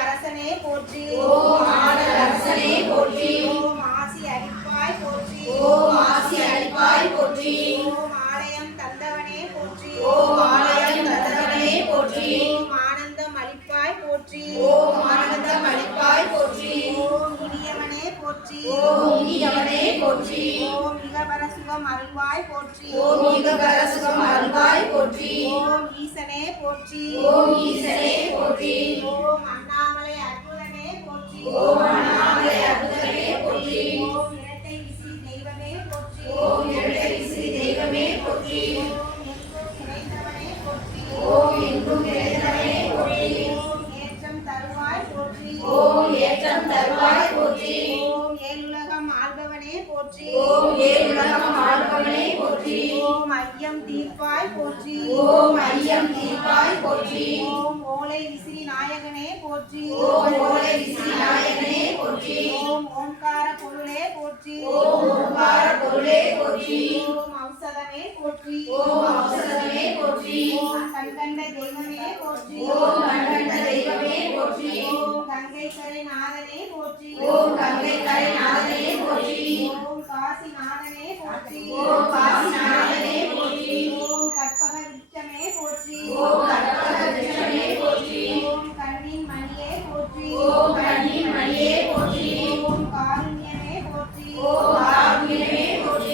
அரசனே போற்றி ஓம் ஆடல் அரசனே போற்றி ஓம் ஆசி அளிப்பாய் போற்றி ஓம் ஆசி அளிப்பாய் போற்றி ஓம் ஆலயம் தந்தவனே போற்றி ஓம் ஆலயம் தந்தவனே போற்றி ஓம் ஆனந்தம் அளிப்பாய் போற்றி ஓம் ஆனந்தம் அளிப்பாய் போற்றி ஓம் இனியவனே போற்றி ஓம் இனியவனே போற்றி ஓம் இகபர சுகம் அருள்வாய் போற்றி ஓம் இகபர சுகம் அருள்வாய் போற்றி ஓம் ஈசனே போற்றி ஓம் ஈசனே போற்றி ஓம் அண்ணாமலை அற்புதனே போற்றி ஓம் அண்ணாமலை அற்புதனே போற்றி ஓம் இரட்டை விசி தெய்வமே போற்றி ஓம் இரட்டை விசி தெய்வமே போற்றி ஓம் எங்கும் நிறைந்தவனே போற்றி ஓம் எங்கும் நிறைந்தவனே போற்றி ஓம் ஏற்றம் தருவாய் போற்றி ஓம் ஏற்றம் தருவாய் போற்றி ஓம் ஏழுலகம் ஆள்பவனே போற்றி ஓம் ஏழுலகம் ஆள்பவனே போற்றி ஓம் ஐயம் தீர்ப்பாய் போற்றி ஓம் ஐயம் தீர்ப்பாய் போற்றி ஓம் ஓலை விசிறி நாயகனே போற்றி ஓம் ஓலை விசிறி நாயகனே போற்றி ஓம் ஓம்கார பொருளே போற்றி ஓம் ஓம்கார பொருளே போற்றி ஓம் ஔஷதமே போற்றி ஓம் ஔஷதமே போற்றி ஓம் கண்கண்ட தெய்வமே போற்றி ஓம் கண்கண்ட தெய்வமே போற்றி ஓம் கங்கை கரை நாதனே போற்றி ஓம் கங்கை கரை நாதனே போற்றி ஓம் காசி நாதனே போற்றி ஓம்